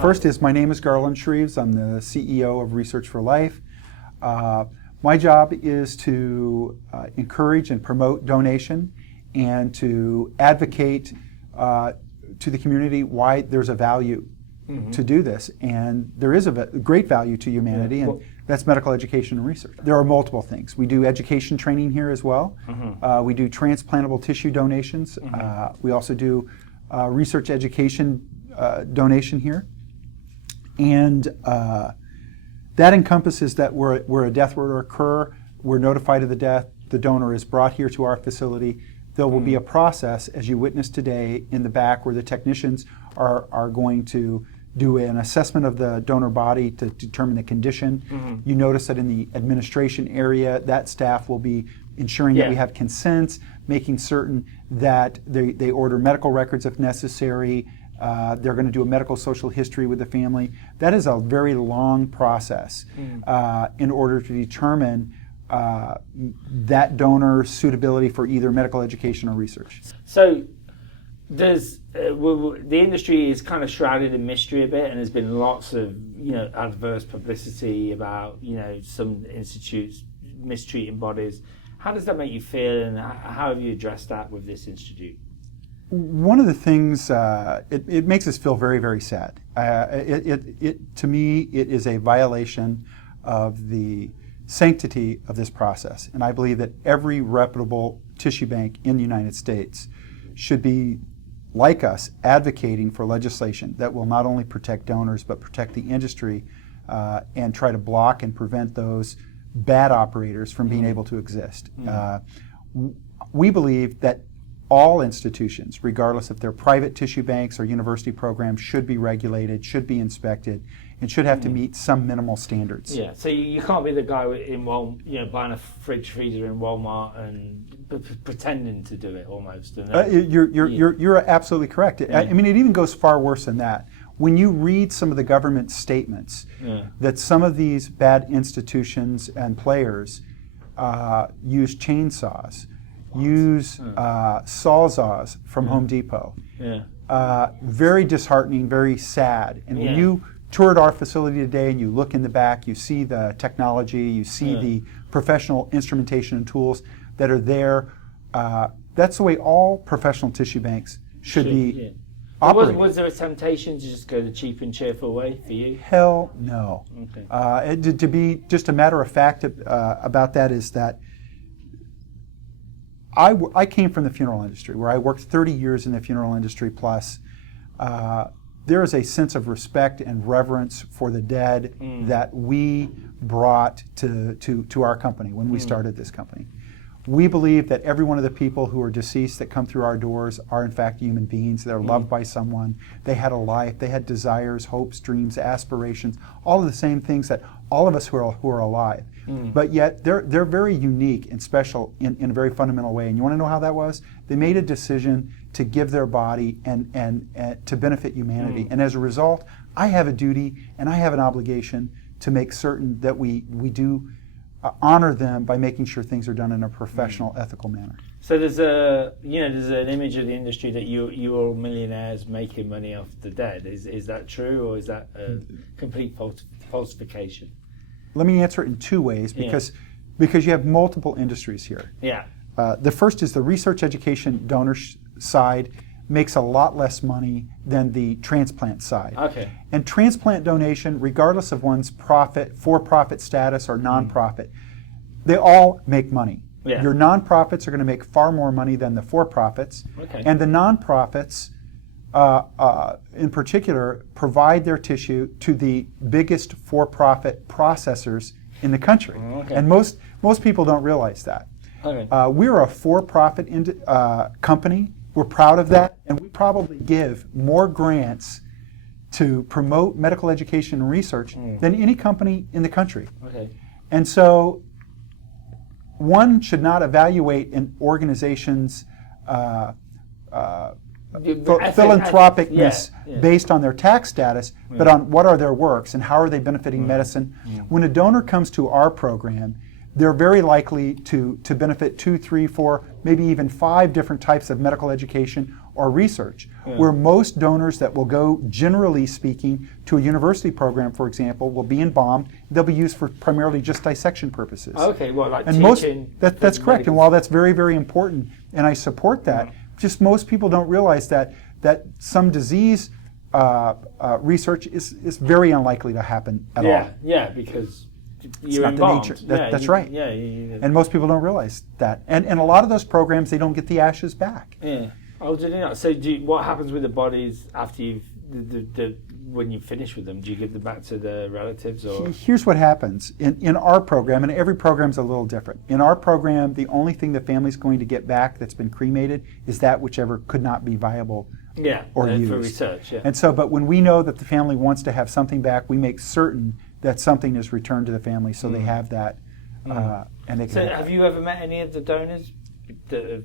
First is, my name is Garland Shreves. I'm the CEO of Research for Life. My job is to encourage and promote donation and to advocate to the community why there's a value to do this. And there is a great value to humanity, and that's medical education and research. There are multiple things. We do education training here as well. We do transplantable tissue donations. We also do research education donation here. And that encompasses that where a death were to occur, we're notified of the death, the donor is brought here to our facility. There will be a process, as you witnessed today, in the back where the technicians are going to do an assessment of the donor body to determine the condition. You notice that in the administration area, that staff will be ensuring that we have consents, making certain that they order medical records if necessary. They're going to do a medical social history with the family. That is a very long process in order to determine that donor's suitability for either medical education or research. So there's the industry is kind of shrouded in mystery a bit, and there's been lots of adverse publicity about some institutes mistreating bodies. How does that make you feel, and how have you addressed that with this institute? One of the things, it makes us feel very, very sad. To me, it is a violation of the sanctity of this process. And I believe that every reputable tissue bank in the United States should be, like us, advocating for legislation that will not only protect donors, but protect the industry and try to block and prevent those bad operators from being able to exist. We believe that all institutions, regardless if they're private tissue banks or university programs, should be regulated, should be inspected, and should have to meet some minimal standards. Yeah, so you can't be the guy in buying a fridge freezer in Walmart and pretending to do it almost. You're absolutely correct. I mean, it even goes far worse than that. When you read some of the government statements that some of these bad institutions and players use chainsaws, use sawzalls from Home Depot. Very disheartening, very sad. And when you toured our facility today and you look in the back, you see the technology, you see the professional instrumentation and tools that are there. That's the way all professional tissue banks should be operating. Was there a temptation to just go the cheap and cheerful way for you? Hell no. Okay. To be just a matter of fact about that is that I came from the funeral industry, where I worked 30 years in the funeral industry plus. There is a sense of respect and reverence for the dead that we brought to our company when we started this company. We believe that every one of the people who are deceased that come through our doors are in fact human beings. They're loved by someone. They had a life. They had desires, hopes, dreams, aspirations, all of the same things that all of us who are alive. But yet they're very unique and special in a very fundamental way. And you want to know how that was? They made a decision to give their body and to benefit humanity. And as a result, I have a duty and I have an obligation to make certain that we do honor them by making sure things are done in a professional, ethical manner. So there's an image of the industry that you are millionaires making money off the dead. Is that true, or is that a complete falsification? Let me answer it in two ways, because you have multiple industries here. The first is the research education donor side makes a lot less money than the transplant side. Okay. And transplant donation, regardless of one's for-profit status or nonprofit, they all make money. Your nonprofits are going to make far more money than the for-profits. Okay. And the nonprofits, in particular, provide their tissue to the biggest for-profit processors in the country. And most people don't realize that. We're a for-profit company. We're proud of that, and we probably give more grants to promote medical education and research than any company in the country. And so one should not evaluate an organization's philanthropicness based on their tax status, but on what are their works and how are they benefiting medicine. When a donor comes to our program, they're very likely to benefit 2, 3, 4, maybe even 5 different types of medical education or research. Where most donors that will go, generally speaking, to a university program, for example, will be embalmed. They'll be used for primarily just dissection purposes. Okay, well, like and teaching. That's correct. And while that's very, very important, and I support that, just most people don't realize that some disease research is very unlikely to happen at all. Yeah, because It's you're not embalmed. the nature. That's right. Yeah. And most people don't realize that. And a lot of those programs, they don't get the ashes back. Yeah. Oh, did you not? So, what happens with the bodies after you've when you finish with them? Do you give them back to the relatives, or? Here's what happens in our program, and every program's a little different. In our program, the only thing the family's going to get back that's been cremated is that whichever could not be viable. Or used. For research. Yeah. And so, but when we know that the family wants to have something back, we make certain that something is returned to the family, so they have that, and they can. So, have you ever met any of the donors that have?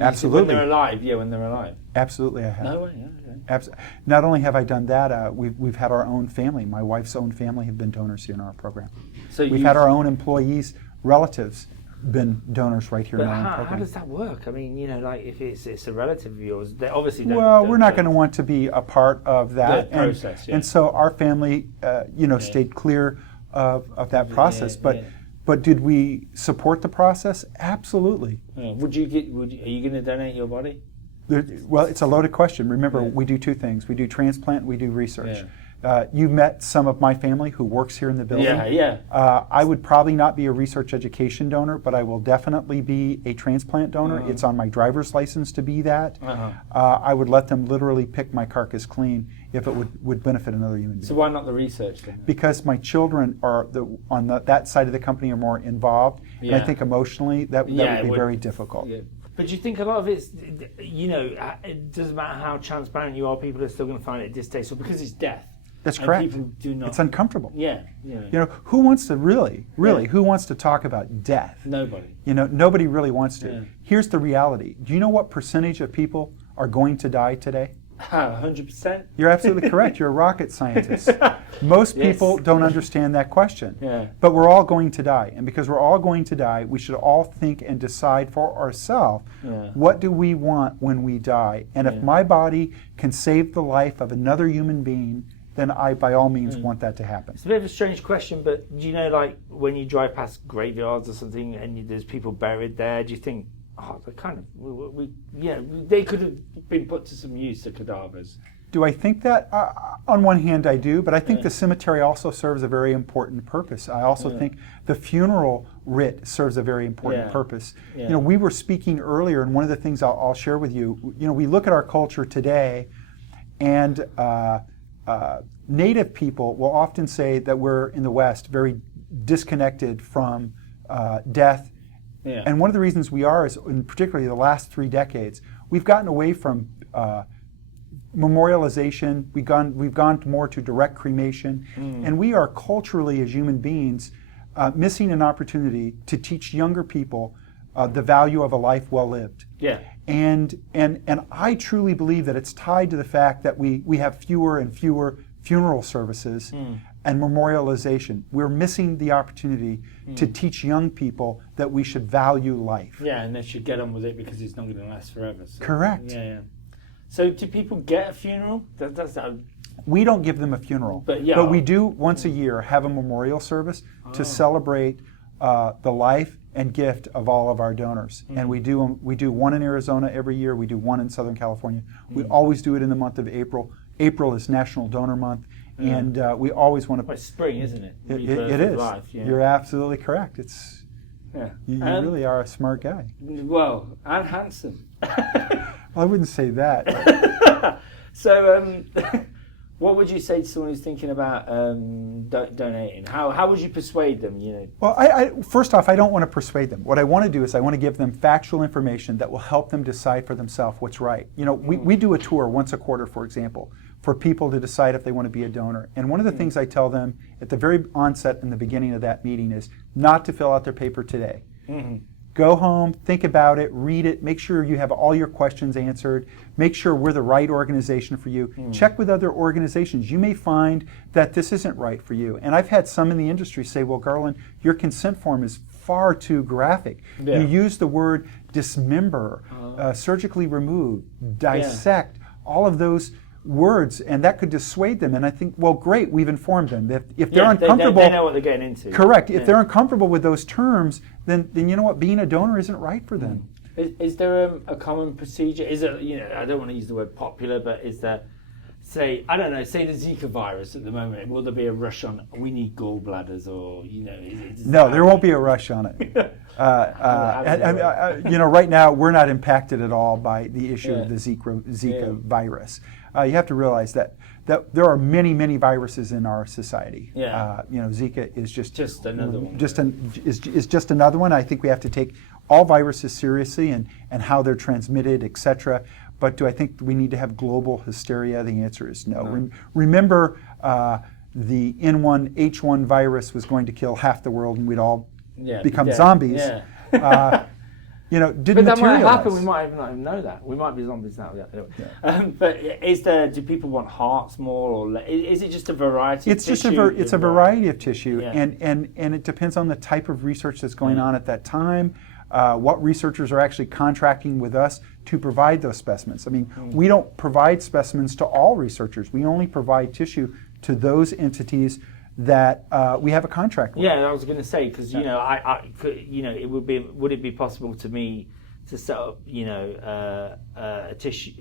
Absolutely. When they're alive, when they're alive. Absolutely, I have. No way. Okay. Not only have I done that, we've had our own family. My wife's own family have been donors here in our program. So we've had our own employees, relatives, been donors right here in our own program. How does that work? I mean, like if it's a relative of yours, they obviously don't. Well, we're not going to want to be a part of that process. And so our family, stayed clear of that process. But did we support the process? Absolutely. Yeah. Are you going to donate your body? Well, it's a loaded question. Remember, we do 2 things. We do transplant, we do research. You've met some of my family who works here in the building. I would probably not be a research education donor, but I will definitely be a transplant donor. It's on my driver's license to be that. I would let them literally pick my carcass clean if it would benefit another human being. So why not the research then? Because my children are on that side of the company are more involved, and I think emotionally that would be very difficult. Yeah. But do you think a lot of it's, it doesn't matter how transparent you are, people are still going to find it distasteful because it's death. That's correct. People do not. It's uncomfortable. Yeah. Who wants to who wants to talk about death? Nobody. Nobody really wants to. Yeah. Here's the reality. Do you know what percentage of people are going to die today? 100%. You're absolutely correct. You're a rocket scientist. Most people don't understand that question. Yeah. But we're all going to die. And because we're all going to die, we should all think and decide for ourselves, what do we want when we die? And if my body can save the life of another human being, then I, by all means, want that to happen. It's a bit of a strange question, but do you know, like, when you drive past graveyards or something and there's people buried there, do you think, they kind of, they could have been put to some use, the cadavers? Do I think that? On one hand, I do, but I think the cemetery also serves a very important purpose. I also think the funeral rite serves a very important purpose. Yeah. We were speaking earlier, and one of the things I'll share with you, we look at our culture today, and Native people will often say that we're, in the West, very disconnected from death. Yeah. And one of the reasons we are is, in particularly the last 3 decades, we've gotten away from memorialization. We've gone more to direct cremation, and we are culturally, as human beings, missing an opportunity to teach younger people the value of a life well lived. Yeah. And I truly believe that it's tied to the fact that we have fewer and fewer funeral services and memorialization. We're missing the opportunity to teach young people that we should value life. Yeah, and they should get on with it because it's not going to last forever. So. Correct. Yeah. So do people get a funeral? We don't give them a funeral, but we do once a year have a memorial service to celebrate the life and gift of all of our donors. And we do one in Arizona every year. We do one in Southern California. We always do it in the month of April. April is National Donor Month, and we always want to. Well, it's spring, isn't it? It is. Life, You're absolutely correct. It's. Yeah. You really are a smart guy. Well, and handsome. Well, I wouldn't say that. So, what would you say to someone who's thinking about donating? How would you persuade them? Well, I first off, I don't want to persuade them. What I want to do is I want to give them factual information that will help them decide for themselves what's right. We do a tour once a quarter, for example, for people to decide if they want to be a donor. And one of the things I tell them at the very onset and the beginning of that meeting is not to fill out their paper today. Go home, think about it, read it, make sure you have all your questions answered, make sure we're the right organization for you. Check with other organizations. You may find that this isn't right for you. And I've had some in the industry say, well, Garland, your consent form is far too graphic. Yeah. You use the word dismember, surgically remove, dissect, all of those words, and that could dissuade them. And I think, well, great, we've informed them. If they're uncomfortable, they know what they're getting into. Correct. If they're uncomfortable with those terms, then you know what, being a donor isn't right for them. Is there a common procedure? Is it, I don't want to use the word popular, but is there, say the Zika virus at the moment, will there be a rush on, we need gallbladders, or, No, there won't be a rush on it. Right now we're not impacted at all by the issue of the Zika virus. You have to realize that there are many, many viruses in our society. Zika is just another one. Is just another one. I think we have to take all viruses seriously and how they're transmitted, etc. But do I think we need to have global hysteria? The answer is no. Remember, the H1 virus was going to kill half the world, and we'd all become zombies. Didn't but that materialize. might happen. We might not even know that. We might be zombies now. But do people want hearts more, or is it just a variety? It's just a variety of tissue, and it depends on the type of research that's going on at that time. What researchers are actually contracting with us to provide those specimens. I mean, we don't provide specimens to all researchers. We only provide tissue to those entities that we have a contract with. Yeah, I was going to say, because would it be possible to me to set up a tissue,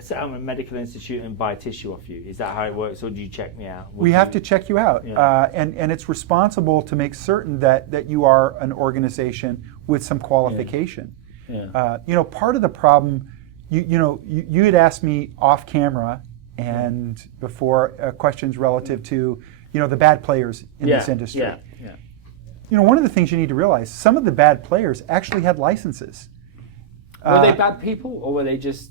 set up a medical institute and buy tissue off you? Is that how it works, or do you check me out? We have to check you out, and it's responsible to make certain that you are an organization with some qualification. Part of the problem, you had asked me off camera and before questions relative to the bad players in this industry. One of the things you need to realize, some of the bad players actually had licenses. Were they bad people, or were they just?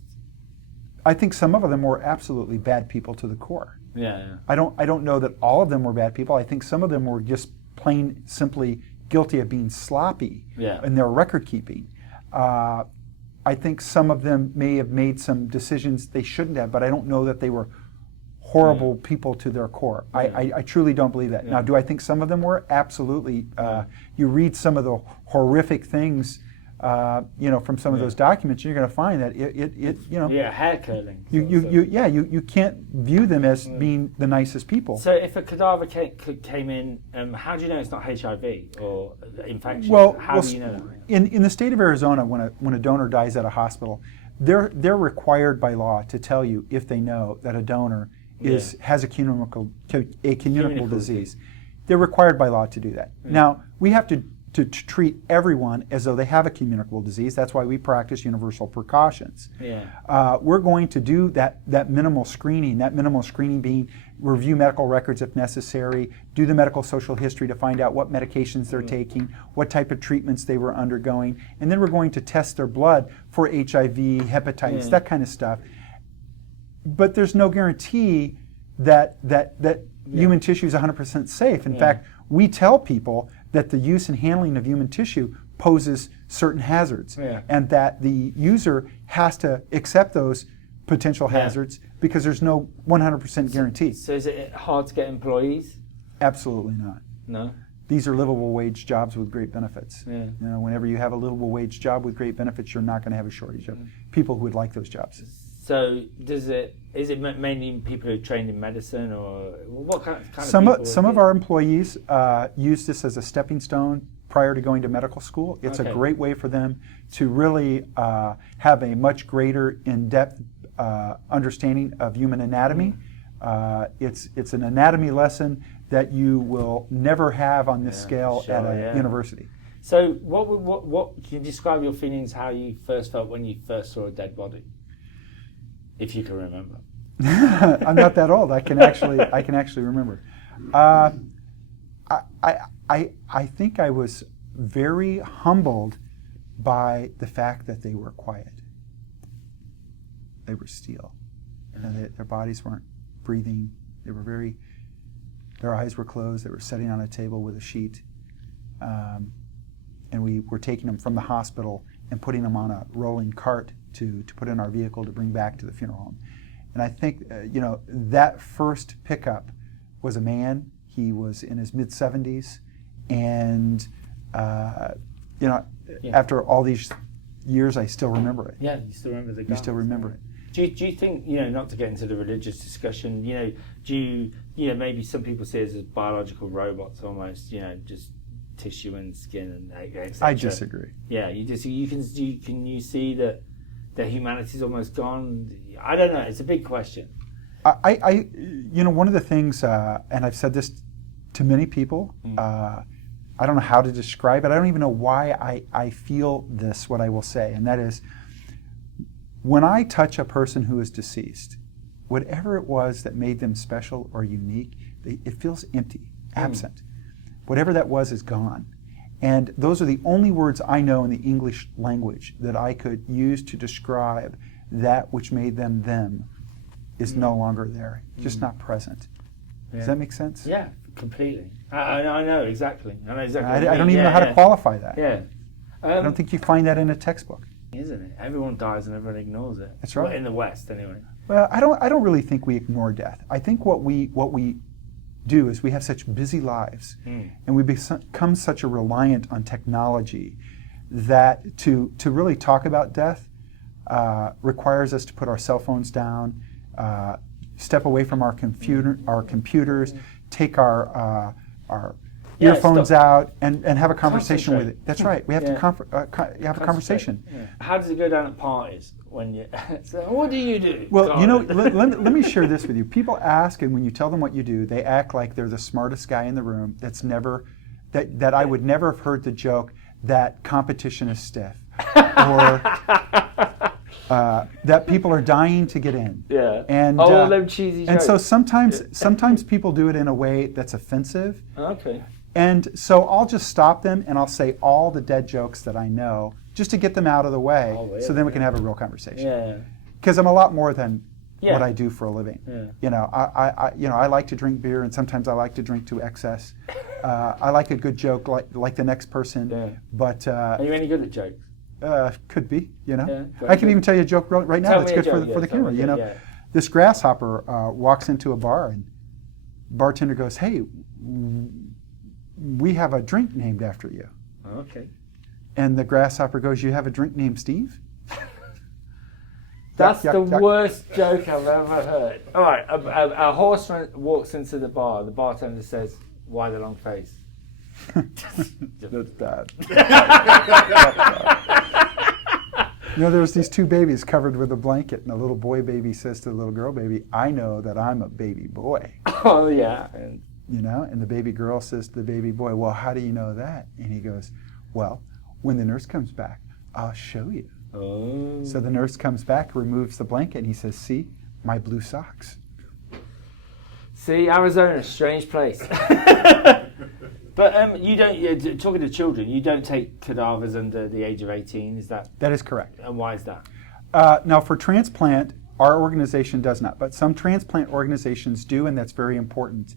I think some of them were absolutely bad people to the core. I don't know that all of them were bad people. I think some of them were just plain simply guilty of being sloppy in their record keeping. I think some of them may have made some decisions they shouldn't have, but I don't know that they were horrible people to their core. I truly don't believe that. Now, do I think some of them were? Absolutely. You read some of the horrific things, from some of those documents, you're going to find that hair curling. You can't view them as being the nicest people. So if a cadaver came in, how do you know it's not HIV or infection? How do you know that? In the state of Arizona, when a donor dies at a hospital, they're required by law to tell you if they know that a donor has a communicable disease. They're required by law to do that. Now, we have to treat everyone as though they have a communicable disease. That's why we practice universal precautions. We're going to do that minimal screening. That minimal screening being review medical records if necessary, do the medical social history to find out what medications they're taking, what type of treatments they were undergoing, and then we're going to test their blood for HIV, hepatitis, that kind of stuff. But there's no guarantee that human tissue is 100% safe. In fact, we tell people that the use and handling of human tissue poses certain hazards, and that the user has to accept those potential hazards because there's no 100% guarantee. So is it hard to get employees? Absolutely not. No? These are livable wage jobs with great benefits. Whenever you have a livable wage job with great benefits, you're not going to have a shortage of people who would like those jobs. So is it mainly people who are trained in medicine, or what kind of people? Some of our employees use this as a stepping stone prior to going to medical school. It's a great way for them to really have a much greater in-depth understanding of human anatomy. It's an anatomy lesson that you will never have on this scale at a university. So what can you describe your feelings, how you first felt when you first saw a dead body? If you can remember. I'm not that old. I can actually remember. I think I was very humbled by the fact that they were quiet. They were still. Their bodies weren't breathing. Their eyes were closed. They were sitting on a table with a sheet. And we were taking them from the hospital and putting them on a rolling cart to put in our vehicle to bring back to the funeral home. And I think, that first pickup was a man. He was in his mid-70s, and you know, after all these years, I still remember it. Yeah, you still remember the guy. You still remember it. Do you think, not to get into the religious discussion, do you, maybe some people see us as biological robots almost, just tissue and skin and etc. I disagree. Yeah, can you see that humanity's almost gone? I don't know. It's a big question. I one of the things, and I've said this to many people, I don't know how to describe it. I don't even know why I feel this, what I will say, and that is, when I touch a person who is deceased, whatever it was that made them special or unique, it feels empty, absent. Whatever that was is gone. And those are the only words I know in the English language that I could use to describe that which made them them is no longer there, just not present. Yeah. Does that make sense? Yeah, completely. I know exactly. I don't even know how to qualify that. Yeah. I don't think you find that in a textbook. Isn't it? Everyone dies and everyone ignores it. That's right. Well, in the West, anyway. Well, I don't really think we ignore death. I think what we do is we have such busy lives, and we become such a reliant on technology that to really talk about death requires us to put our cell phones down, step away from our computers, take our earphones out, and have a conversation with it. That's right. We have to have a conversation. Yeah. How does it go down at parties when you? So what do you do? Well, let me share this with you. People ask, and when you tell them what you do, they act like they're the smartest guy in the room. That I would never have heard the joke that competition is stiff, or that people are dying to get in. Yeah. And all them cheesy jokes. And so sometimes people do it in a way that's offensive. Okay. And so I'll just stop them and I'll say all the dead jokes that I know just to get them out of the way, so then we can have a real conversation. Yeah. Because I'm a lot more than what I do for a living. Yeah. I like to drink beer, and sometimes I like to drink to excess. I like a good joke like the next person. Yeah. But are you any good at jokes? Could be. Yeah, I can even tell you a joke right now that's good for the camera. Yeah. This grasshopper walks into a bar, and bartender goes, "Hey, we have a drink named after you." Okay. And the grasshopper goes, "You have a drink named Steve?" That's the worst joke I've ever heard. All right, a horseman walks into the bar. The bartender says, "Why the long face?" That's bad. There's these two babies covered with a blanket, and a little boy baby says to the little girl baby, "I know that I'm a baby boy." Oh, yeah. And the baby girl says to the baby boy, "Well, how do you know that?" And he goes, "Well, when the nurse comes back, I'll show you." Oh. So the nurse comes back, removes the blanket, and he says, "See, my blue socks." See, Arizona, strange place. But you don't. Talking to children, you don't take cadavers under the age of 18. Is that? That is correct. And why is that? Now, for transplant, our organization does not, but some transplant organizations do, and that's very important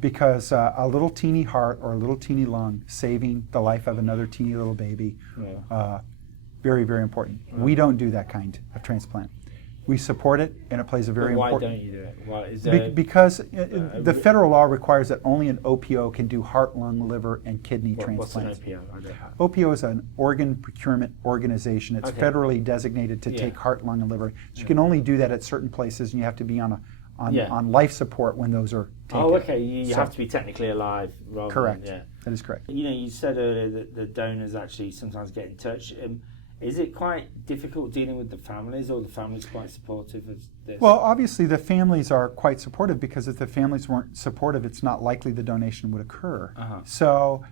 because a little teeny heart or a little teeny lung saving the life of another teeny little baby, very, very important. We don't do that kind of transplant. We support it, and it plays a very important... Why don't you do it? Why, is there, because the federal law requires that only an OPO can do heart, lung, liver, and kidney transplants. What's an OPO? I don't know. OPO is an organ procurement organization. It's federally designated to take heart, lung, and liver. So you can only do that at certain places, and you have to be on life support when those are taken. Oh, okay. You have to be technically alive. Rather correct. Than, that is correct. You said earlier that the donors actually sometimes get in touch. Is it quite difficult dealing with the families, or the families quite supportive of this? Well, obviously the families are quite supportive, because if the families weren't supportive, it's not likely the donation would occur. So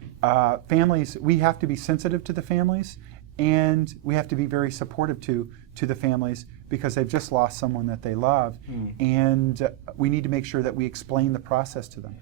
families, we have to be sensitive to the families, and we have to be very supportive to the families, because they've just lost someone that they love, and we need to make sure that we explain the process to them.